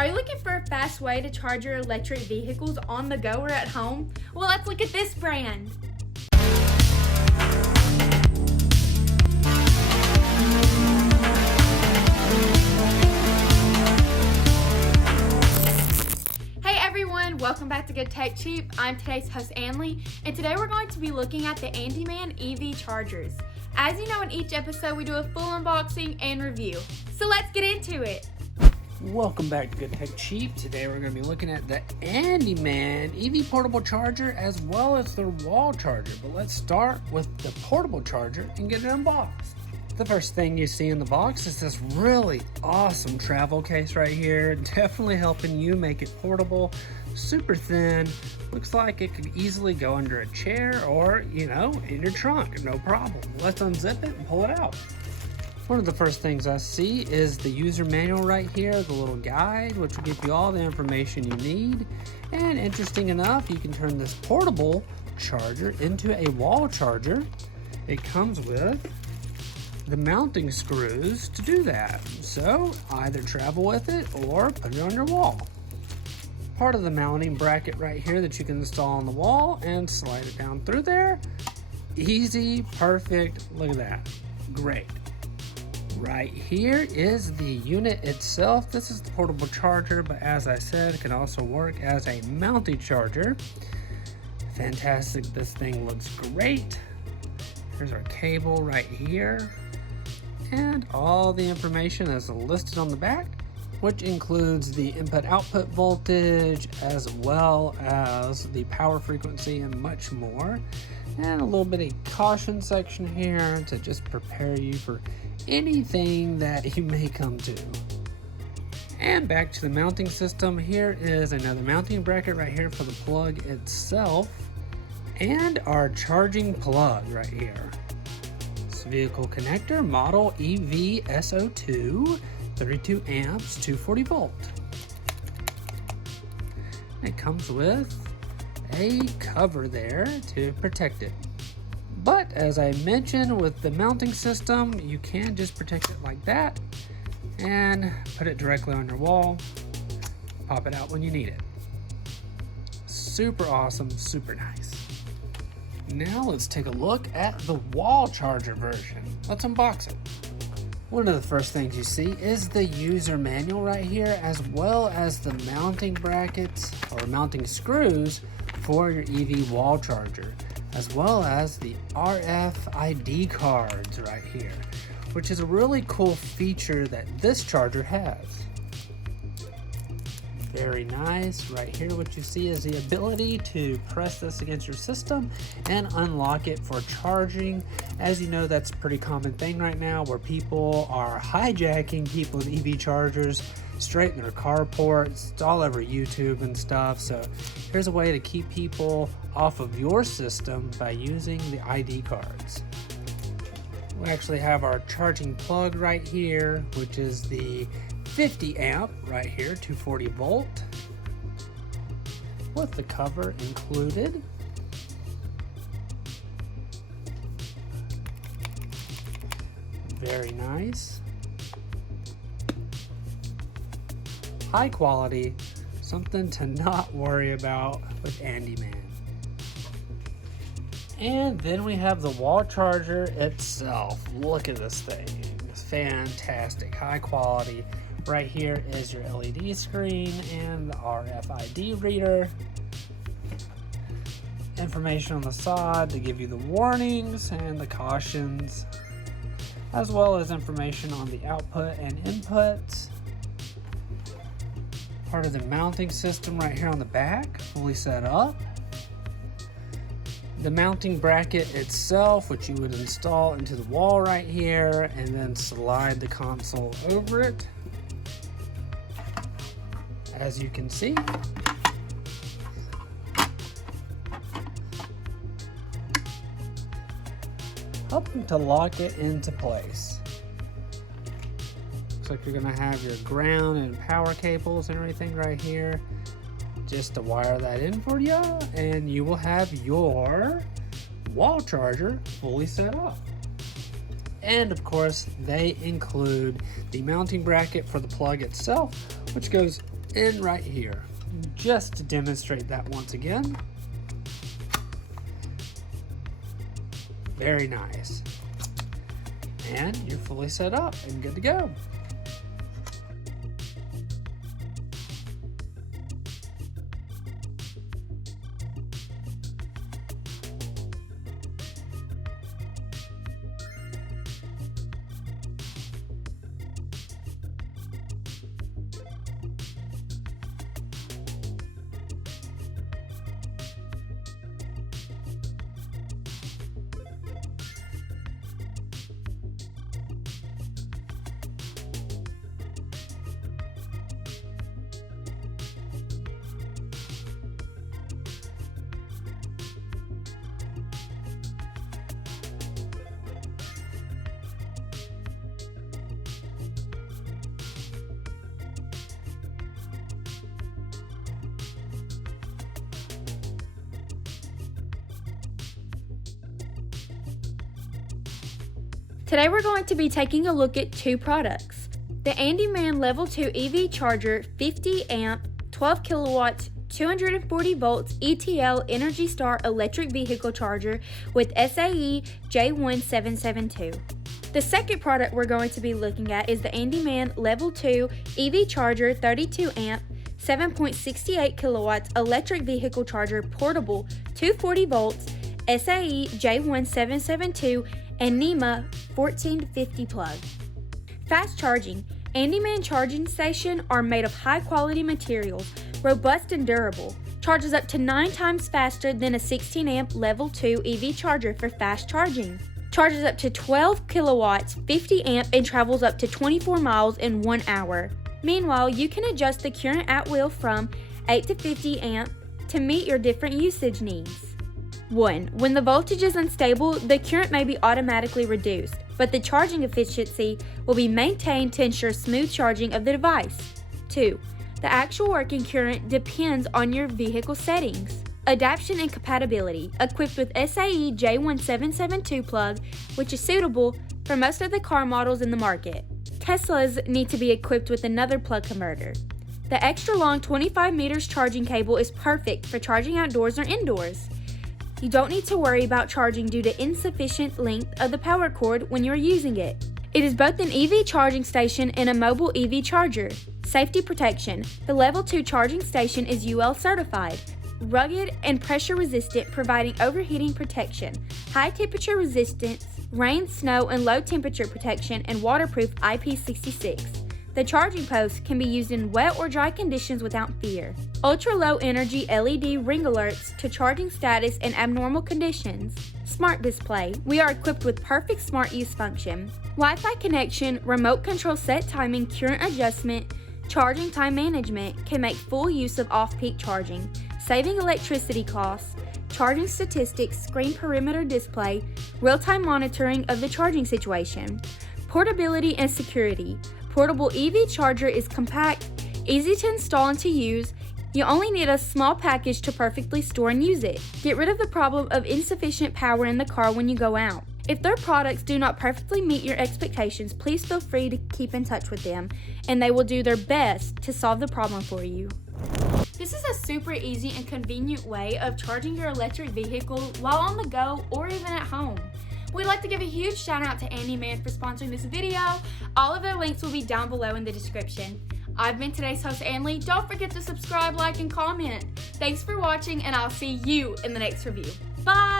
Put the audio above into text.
Are you looking for a fast way to charge your electric vehicles on the go or at home? Well, let's look at this brand. Hey everyone, welcome back to Good Tech Cheap. I'm today's host Anley, and today we're going to be looking at the Andeman EV chargers. As you know, in each episode we do a full unboxing and review. So let's get into it. Welcome back to Good Tech Cheap. Today we're going to be looking at the Andeman EV portable charger as well as their wall charger. But let's start with the portable charger and get it unboxed. The first thing you see in the box is this really awesome travel case right here. Definitely helping you make it portable, super thin. Looks like it could easily go under a chair or, in your trunk, no problem. Let's unzip it and pull it out. One of the first things I see is the user manual right here, the little guide, which will give you all the information you need. And interesting enough, you can turn this portable charger into a wall charger. It comes with the mounting screws to do that. So either travel with it or put it on your wall. Part of the mounting bracket right here that you can install on the wall and slide it down through there. Easy, perfect, look at that, great. Right here is the unit itself. This is the portable charger, but as I said, it can also work as a mounting charger. Fantastic, this thing looks great. Here's our cable right here. And all the information is listed on the back, which includes the input-output voltage, as well as the power frequency and much more. And a little bit of caution section here to just prepare you for anything that you may come to. And back to the mounting system. Here is another mounting bracket right here for the plug itself, and our charging plug right here. This vehicle connector, model EV-SO2, 32 amps, 240 volt. It comes with a cover there to protect it. But as I mentioned, with the mounting system, you can just protect it like that and put it directly on your wall, pop it out when you need it. Super awesome, super nice. Now let's take a look at the wall charger version. Let's unbox it. One of the first things you see is the user manual right here, as well as the mounting brackets or mounting screws for your EV wall charger, as well as the RFID cards right here, which is a really cool feature that this charger has. Very nice. Right here, what you see is the ability to press this against your system and unlock it for charging. As you know, that's a pretty common thing right now where people are hijacking people's EV chargers straight in their carports. It's all over YouTube and stuff. So here's a way to keep people off of your system by using the ID cards. We actually have our charging plug right here, which is the 50 amp right here, 240 volt, with the cover included. Very nice. High quality, something to not worry about with Andeman. And then we have the wall charger itself. Look at this thing. It's fantastic, high quality. Right here is your LED screen and the RFID reader. Information on the side to give you the warnings and the cautions, as well as information on the output and inputs. Part of the mounting system right here on the back, fully set up. The mounting bracket itself, which you would install into the wall right here and then slide the console over it. As you can see, helping to lock it into place. Looks like you're going to have your ground and power cables and everything right here, just to wire that in for you, and you will have your wall charger fully set up. And of course, they include the mounting bracket for the plug itself, which goes and right here. Just to demonstrate that once again. Very nice. And you're fully set up and good to go. Today we're going to be taking a look at two products. The Andeman Level 2 EV Charger 50 amp, 12 kilowatts, 240 volts ETL Energy Star electric vehicle charger with SAE J1772. The second product we're going to be looking at is the Andeman Level 2 EV Charger 32 amp, 7.68 kilowatts electric vehicle charger portable 240 volts SAE J1772 and NEMA 1450 plug. Fast charging. Andeman charging stations are made of high quality materials, robust and durable. Charges up to 9 times faster than a 16 amp level 2 EV charger for fast charging. Charges up to 12 kilowatts, 50 amp and travels up to 24 miles in 1 hour. Meanwhile, you can adjust the current at will from 8 to 50 amp to meet your different usage needs. 1. When the voltage is unstable, the current may be automatically reduced, but the charging efficiency will be maintained to ensure smooth charging of the device. 2. The actual working current depends on your vehicle settings. Adaptation and compatibility. Equipped with SAE J1772 plug, which is suitable for most of the car models in the market. Teslas need to be equipped with another plug converter. The extra long 25 meters charging cable is perfect for charging outdoors or indoors. You don't need to worry about charging due to insufficient length of the power cord when you're using it. It is both an EV charging station and a mobile EV charger. Safety protection. The Level 2 charging station is UL certified. Rugged and pressure resistant, providing overheating protection. High temperature resistance, rain, snow, and low temperature protection, and waterproof IP66. The charging post can be used in wet or dry conditions without fear. Ultra-low energy LED ring alerts to charging status and abnormal conditions. Smart display. We are equipped with perfect smart use function. Wi-Fi connection, remote control set timing, current adjustment, charging time management can make full use of off-peak charging, saving electricity costs, charging statistics, screen perimeter display, real-time monitoring of the charging situation. Portability and security. Portable EV charger is compact, easy to install and to use. You only need a small package to perfectly store and use it. Get rid of the problem of insufficient power in the car when you go out. If their products do not perfectly meet your expectations, please feel free to keep in touch with them, and they will do their best to solve the problem for you. This is a super easy and convenient way of charging your electric vehicle while on the go or even at home. We'd like to give a huge shout out to Andeman for sponsoring this video. All of their links will be down below in the description. I've been today's host, Anley. Don't forget to subscribe, like, and comment. Thanks for watching, and I'll see you in the next review. Bye!